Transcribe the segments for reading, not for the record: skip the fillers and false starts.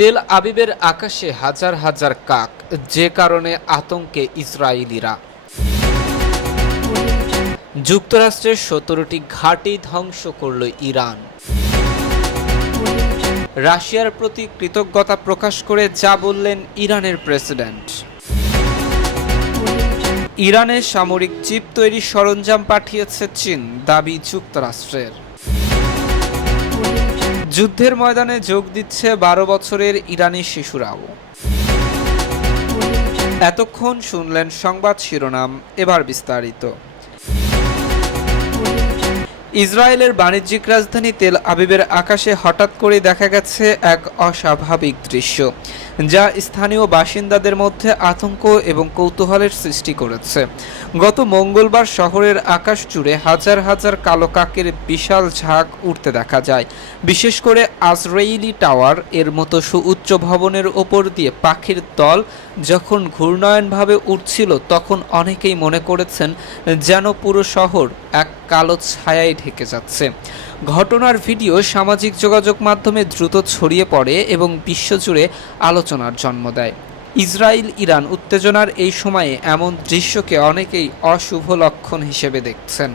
তেল আবিবের আকাশে হাজার হাজার কাক, যে কারণে আতঙ্কে ইসরায়েলিরা। যুক্তরাষ্ট্রের 17টি ঘাঁটি ধ্বংস করল ইরান। রাশিয়ার প্রতি কৃতজ্ঞতা প্রকাশ করে যা বললেন ইরানের প্রেসিডেন্ট। ইরানের সামরিক চিপ তৈরির সরঞ্জাম পাঠিয়েছে চীন, দাবি যুক্তরাষ্ট্রের। যুদ্ধের ময়দানে যোগ দিচ্ছে 12 বছরের ইরানি শিশুরাও। এতক্ষণ শুনলেন সংবাদ শিরোনাম, এবার বিস্তারিত। ইসরায়েলের বাণিজ্যিক রাজধানী তেল আবিবের আকাশে হঠাৎ করে দেখা গেছে এক অস্বাভাবিক দৃশ্য, যা স্থানীয় বাসিন্দাদের মধ্যে আতঙ্ক এবং কৌতূহলের সৃষ্টি করেছে। গত মঙ্গলবার শহরের আকাশ জুড়ে হাজার হাজার কালো কাকের বিশাল ঝাঁক উঠতে দেখা যায়। বিশেষ করে আজরাইলি টাওয়ার এর মতো সুউচ্চ ভবনের ওপর দিয়ে পাখির দল যখন ঘূর্ণায়নভাবে উঠছিল, তখন অনেকেই মনে করেছেন যেন পুরো শহর এক কালো ছায়ায় ঢেকে যাচ্ছে। ঘটনার ভিডিও সামাজিক যোগাযোগ মাধ্যমে দ্রুত ছড়িয়ে পড়ে এবং বিশ্বজুড়ে আলোচনার জন্ম দেয়। ইসরায়েল ইরান উত্তেজনার এই সময়ে এমন দৃশ্যকে অনেকেই অশুভ লক্ষণ হিসেবে দেখছেন।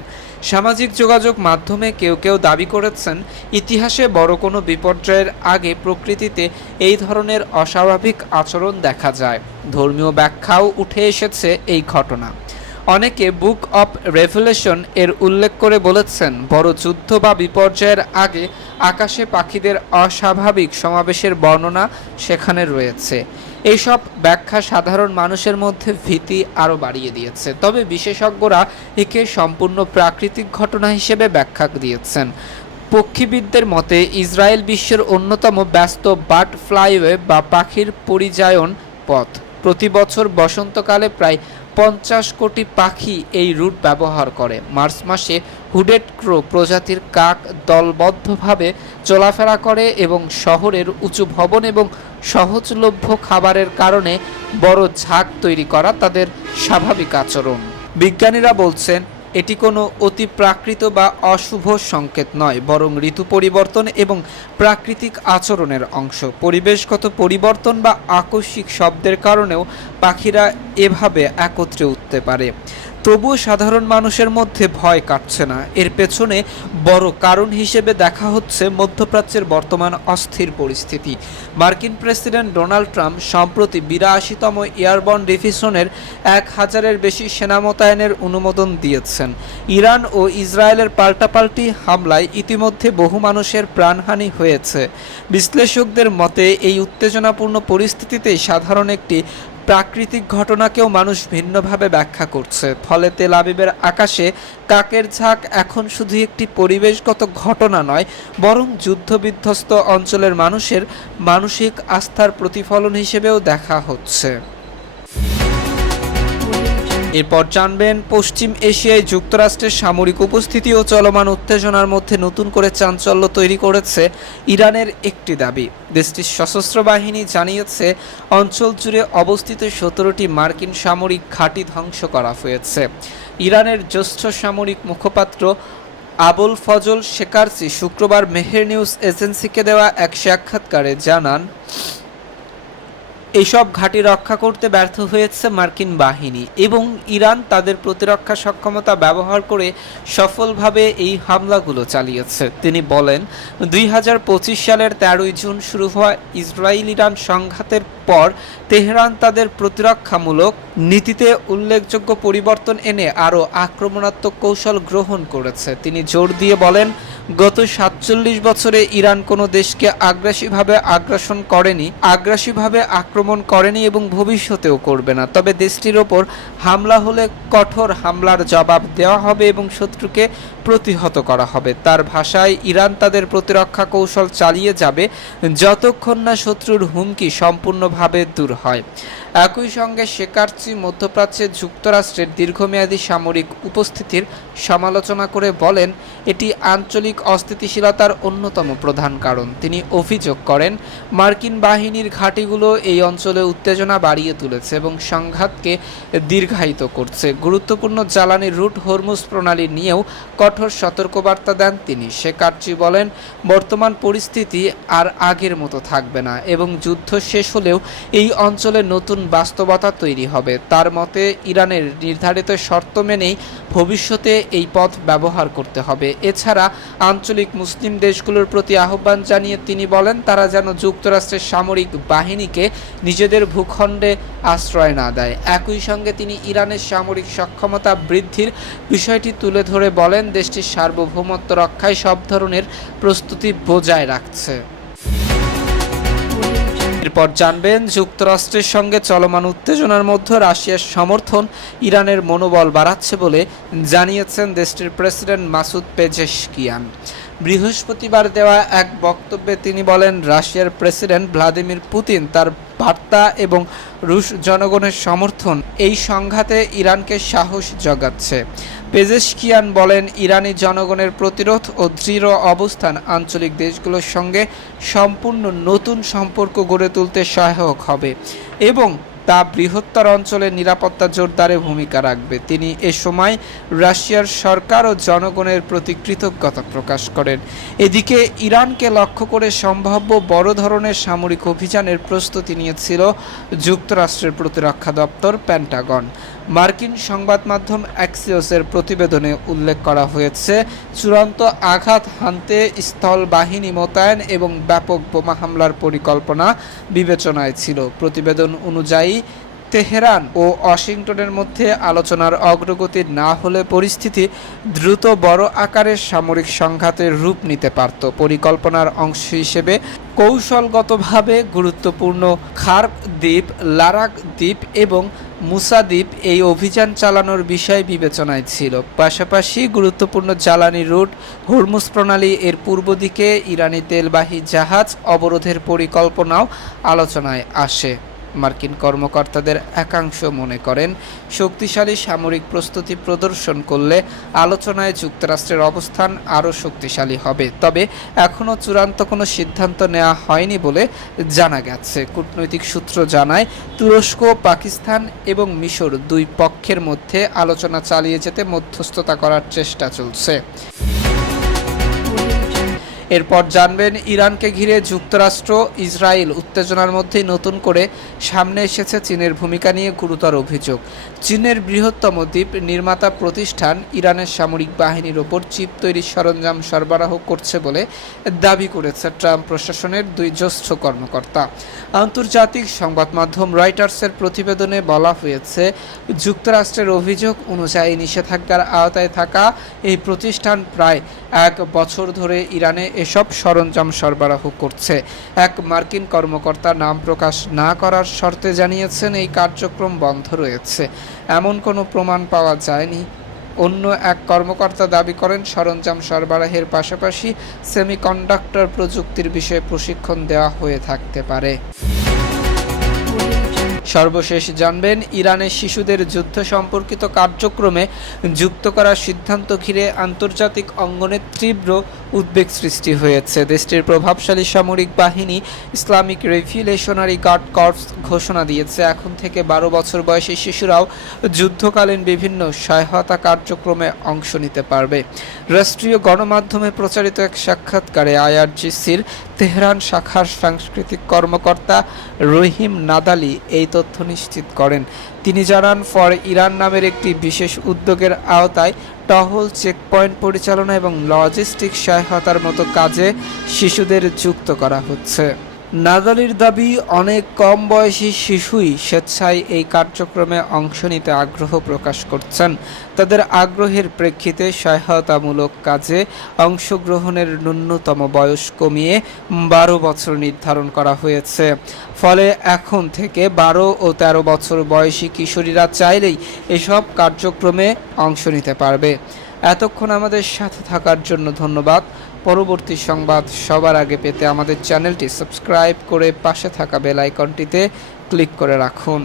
সামাজিক যোগাযোগ মাধ্যমে কেউ কেউ দাবি করেছেন, ইতিহাসে বড় কোনো বিপর্যয়ের আগে প্রকৃতিতে এই ধরনের অস্বাভাবিক আচরণ দেখা যায়। ধর্মীয় ব্যাখ্যাও উঠে এসেছে এই ঘটনা। অনেকে বুক অব রেভেলেশন এর উল্লেখ করে বলেছেন, বড় যুদ্ধ বা বিপর্যয়ের আগে আকাশে পাখিদের অস্বাভাবিক সমাবেশের বর্ণনা সেখানে রয়েছে। এইসব ব্যাখ্যা সাধারণ মানুষের মধ্যে ভীতি আরও বাড়িয়ে দিয়েছে। তবে বিশেষজ্ঞরা একে সম্পূর্ণ প্রাকৃতিক ঘটনা হিসেবে ব্যাখ্যা দিয়েছেন। পক্ষীবিদদের মতে, ইসরায়েল বিশ্বের অন্যতম ব্যস্ত বার্ড ফ্লাইওয়ে বা পাখির পরিযায়ন পথ। প্রতি বছর বসন্তকালে প্রায় 50 কোটি পাখি এই রুট ব্যবহার করে। মার্চ মাসে হুডেড ক্রো প্রজাতির কাক দলবদ্ধভাবে চলাফেরা করে এবং শহরের উঁচু ভবন এবং সহজলভ্য খাবারের কারণে বড় ঝাঁক তৈরি করা তাদের স্বাভাবিক আচরণ। বিজ্ঞানীরা বলছেন, এটি কোনো অতি প্রাকৃত বা অশুভ সংকেত নয়, বরং ঋতু পরিবর্তন এবং প্রাকৃতিক আচরণের অংশ। পরিবেশগত পরিবর্তন বা আকস্মিক শব্দের কারণেও পাখিরা এভাবে একত্রে উঠতে পারে। তবুও সাধারণ মানুষের মধ্যে ভয় কাটছে না। এর পেছনে বড় কারণ হিসেবে দেখা হচ্ছে মধ্যপ্রাচ্যের বর্তমান অস্থির পরিস্থিতি। মার্কিন প্রেসিডেন্ট ডোনাল্ড ট্রাম্প সম্প্রতি 82তম এয়ারবর্ন ডিভিশনের 1000-এর বেশি সেনা মোতায়েনের অনুমোদন দিয়েছেন। ইরান ও ইসরায়েলের পাল্টাপাল্টি হামলায় ইতিমধ্যে বহু মানুষের প্রাণহানি হয়েছে। বিশ্লেষকদের মতে, এই উত্তেজনাপূর্ণ পরিস্থিতিতে সাধারণ একটি প্রাকৃতিক ঘটনাকেও মানুষ ভিন্নভাবে ব্যাখ্যা করছে। ফলে তেল আবিবের আকাশে কাকের ঝাঁক এখন শুধু একটি পরিবেশগত ঘটনা নয়, বরং যুদ্ধবিধ্বস্ত অঞ্চলের মানুষের মানসিক আস্থার প্রতিফলন হিসেবেও দেখা হচ্ছে। এরপর জানবেন, পশ্চিম এশিয়ায় যুক্তরাষ্ট্রের সামরিক উপস্থিতি ও চলমান উত্তেজনার মধ্যে নতুন করে চাঞ্চল্য তৈরি করেছে ইরানের একটি দাবি। দেশটির সশস্ত্র বাহিনী জানিয়েছে, অঞ্চল জুড়ে অবস্থিত 17টি মার্কিন সামরিক ঘাঁটি ধ্বংস করা হয়েছে। ইরানের জ্যেষ্ঠ সামরিক মুখপাত্র আবুল ফজল শেকারচি শুক্রবার মেহের নিউজ এজেন্সিকে দেওয়া এক সাক্ষাৎকারে জানান, এইসব ঘাঁটি রক্ষা করতে ব্যর্থ হয়েছে মার্কিন বাহিনী এবং ইরান তাদের প্রতিরক্ষা সক্ষমতা ব্যবহার করে সফলভাবে এই হামলাগুলো চালিয়েছে। তিনি বলেন, 2025 সালের 13 জুন শুরু হওয়া ইসরায়েল ইরান সংঘাতের পর তেহরান তাদের প্রতিরক্ষামূলক নীতিতে উল্লেখযোগ্য পরিবর্তন এনে আরও আক্রমণাত্মক কৌশল গ্রহণ করেছে। তিনি জোর দিয়ে বলেন, গত 47 বছরে ইরান কোনো দেশকে আগ্রাসীভাবে আক্রমণ করেনি এবং ভবিষ্যতেও করবে না। তবে দেশটির ওপর হামলা হলে কঠোর হামলার জবাব দেওয়া হবে এবং শত্রুকে প্রতিহত করা হবে। তার ভাষায়, ইরান তাদের প্রতিরক্ষা কৌশল চালিয়ে যাবে যতক্ষণ না শত্রুর হুমকি সম্পূর্ণভাবে দূর হয়। একই সঙ্গে শেকারচি মধ্যপ্রাচ্যে যুক্তরাষ্ট্রের দীর্ঘমেয়াদী সামরিক উপস্থিতির সমালোচনা করে বলেন, এটি আঞ্চলিক অস্থিতিশীলতার অন্যতম প্রধান কারণ। তিনি অভিযোগ করেন, মার্কিন বাহিনীর ঘাঁটিগুলো এই অঞ্চলে উত্তেজনা বাড়িয়ে তুলেছে এবং সংঘাতকে দীর্ঘায়িত করছে। গুরুত্বপূর্ণ জ্বালানি রুট হরমুজ প্রণালী নিয়েও কঠোর কঠোর সতর্কবার্তা দেন তিনি। শেকার্চি বলেন, বর্তমান পরিস্থিতি আর আগের মতো থাকবে না এবং যুদ্ধ শেষ হলেও এই অঞ্চলে নতুন বাস্তবতা তৈরি হবে। তার মতে ইরানের নির্ধারিত শর্ত মেনেই ভবিষ্যতে এই পথ ব্যবহার করতে হবে। এছাড়া আঞ্চলিক মুসলিম দেশগুলোর প্রতি আহ্বান জানিয়ে তিনি বলেন, তারা যেন যুক্তরাষ্ট্রের সামরিক বাহিনীকে নিজেদের ভূখণ্ডে আশ্রয় না দেয়। একই সঙ্গে তিনি ইরানের সামরিক সক্ষমতা বৃদ্ধির বিষয়টি তুলে ধরে বলেন, দেশটির সার্বভৌমত্ব রক্ষায় সব ধরনের প্রস্তুতি বজায় রাখছে। এরপর জানবেন, যুক্তরাষ্ট্রের সঙ্গে চলমান উত্তেজনার মধ্যে রাশিয়ার সমর্থন ইরানের মনোবল বাড়াচ্ছে বলে জানিয়েছেন দেশটির প্রেসিডেন্ট মাসুদ পেজেশকিয়ান। বৃহস্পতিবার দেওয়া এক বক্তব্যে তিনি বলেন, রাশিয়ার প্রেসিডেন্ট ভ্লাদিমির পুতিন তার বার্তা এবং রুশ জনগণের সমর্থন এই সংঘাতে ইরানকে সাহস জোগাচ্ছে। পেজেশকিয়ান বলেন, ইরানি জনগণের প্রতিরোধ ও দৃঢ় অবস্থান আঞ্চলিক দেশগুলোর সঙ্গে সম্পূর্ণ নতুন সম্পর্ক গড়ে তুলতে সহায়ক হবে এবং তা বৃহত্তর অঞ্চলের নিরাপত্তা জোরদারে ভূমিকা রাখবে। তিনি এ সময় রাশিয়ার সরকার ও জনগণের প্রতি কৃতজ্ঞতা প্রকাশ করেন। এদিকে ইরানকে লক্ষ্য করে সম্ভাব্য বড় ধরনের সামরিক অভিযানের প্রস্তুতি নিয়েছিল যুক্তরাষ্ট্রের প্রতিরক্ষা দপ্তর পেন্টাগন। মার্কিন সংবাদ মাধ্যম অ্যাক্সিওসের প্রতিবেদনে উল্লেখ করা হয়েছে, চূড়ান্ত আঘাত হানতে স্থল বাহিনী মোতায়েন এবং ব্যাপক বোমা হামলার পরিকল্পনা বিবেচনায় ছিল। প্রতিবেদন অনুযায়ী তেহরান ও ওয়াশিংটনের মধ্যে আলোচনার অগ্রগতি না হলে পরিস্থিতি দ্রুত বড় আকারের সামরিক সংঘাতের রূপ নিতে পারত। পরিকল্পনার অংশ হিসেবে কৌশলগতভাবে গুরুত্বপূর্ণ খার্ক দ্বীপ, লারাক দ্বীপ এবং মুসা দ্বীপ এই অভিযান চালানোর বিষয় বিবেচনায় ছিল। পাশাপাশি গুরুত্বপূর্ণ জ্বালানি রুট হরমুজ প্রণালী এর পূর্ব দিকে ইরানি তেলবাহী জাহাজ অবরোধের পরিকল্পনাও আলোচনায় আসে। মার্কিন কর্মকর্তাদের একাংশ মনে করেন, শক্তিশালী সামরিক প্রস্তুতি প্রদর্শন করলে আলোচনায় যুক্তরাষ্ট্রের অবস্থান আরও শক্তিশালী হবে। তবে এখনও চূড়ান্ত কোনো সিদ্ধান্ত নেওয়া হয়নি বলে জানা গেছে। কূটনৈতিক সূত্র জানায়, তুরস্ক, পাকিস্তান এবং মিশর দুই পক্ষের মধ্যে আলোচনা চালিয়ে যেতে মধ্যস্থতা করার চেষ্টা চলছে। এরপর জানবেন, ইরানকে ঘিরে যুক্তরাষ্ট্র ইসরায়েল উত্তেজনার মধ্যে নতুন করে সামনে এসেছে চীনের ভূমিকা নিয়ে গুরুতর অভিযোগ। চীনের বৃহত্তম দ্বীপ নির্মাতা প্রতিষ্ঠান ইরানের সামরিক বাহিনীর ওপর চিপ তৈরির সরঞ্জাম সরবরাহ করছে বলে দাবি করেছে ট্রাম্প প্রশাসনের দুই জ্যেষ্ঠ কর্মকর্তা। আন্তর্জাতিক সংবাদ মাধ্যম রয়টার্সের প্রতিবেদনে বলা হয়েছে, যুক্তরাষ্ট্রের অভিযোগ অনুযায়ী নিষেধাজ্ঞার আওতায় থাকা এই প্রতিষ্ঠান প্রায় 1 বছর ধরে ইরানে এসব সরঞ্জাম সরবরাহ করছে। এক মার্কিন কর্মকর্তা নাম প্রকাশ না করার শর্তে জানিয়েছেন, এই কার্যক্রম বন্ধ রয়েছে, এমন কোনো প্রমাণ পাওয়া যায়নি। অন্য এক কর্মকর্তা দাবি করেন, সরঞ্জাম সরবরাহের পাশাপাশি সেমিকন্ডাক্টর প্রযুক্তির বিষয়ে প্রশিক্ষণ দেওয়া হয়ে থাকতে পারে। সর্বশেষ জানবেন, ইরানের শিশুদের যুদ্ধ সম্পর্কিত কার্যক্রমে যুক্ত করার সিদ্ধান্ত ঘিরে আন্তর্জাতিক অঙ্গনে তীব্র উদ্বেগ সৃষ্টি হয়েছে। দেশটির প্রভাবশালী সামরিক বাহিনী ইসলামিক রেভলিউশনারি গার্ড কর্পস ঘোষণা দিয়েছে, এখন থেকে 12 বছর বয়সী শিশুরাও যুদ্ধকালীন বিভিন্ন সহায়তা কার্যক্রমে অংশ নিতে পারবে। রাষ্ট্রীয় গণমাধ্যমে প্রচারিত এক সাক্ষাৎকারে আইআরজিসির তেহরান শাখার সাংস্কৃতিক কর্মকর্তা রহিম নাদালি এই তথ্য নিশ্চিত করেন। তিনি জানান, ফর ইরান নামের একটি বিশেষ উদ্যোগের আওতায় টহল, চেকপয়েন্ট পরিচালনা এবং লজিস্টিক সহায়তার মতো কাজে শিশুদের যুক্ত করা হচ্ছে। নাদালির দাবি, অনেক কম বয়সী শিশুই স্বেচ্ছায় এই কার্যক্রমে অংশ নিতে আগ্রহ প্রকাশ করছেন। তাদের আগ্রহের প্রেক্ষিতে সহায়তামূলক কাজে অংশগ্রহণের ন্যূনতম বয়স কমিয়ে 12 বছর নির্ধারণ করা হয়েছে। ফলে এখন থেকে 12 ও 13 বছর বয়সী কিশোরীরা চাইলেই এসব কার্যক্রমে অংশ নিতে পারবে। এতক্ষণ আমাদের সাথে থাকার জন্য ধন্যবাদ। পরবর্তী সংবাদ সবার আগে পেতে আমাদের চ্যানেলটি সাবস্ক্রাইব করে পাশে থাকা বেল আইকনটিতে ক্লিক করে রাখুন।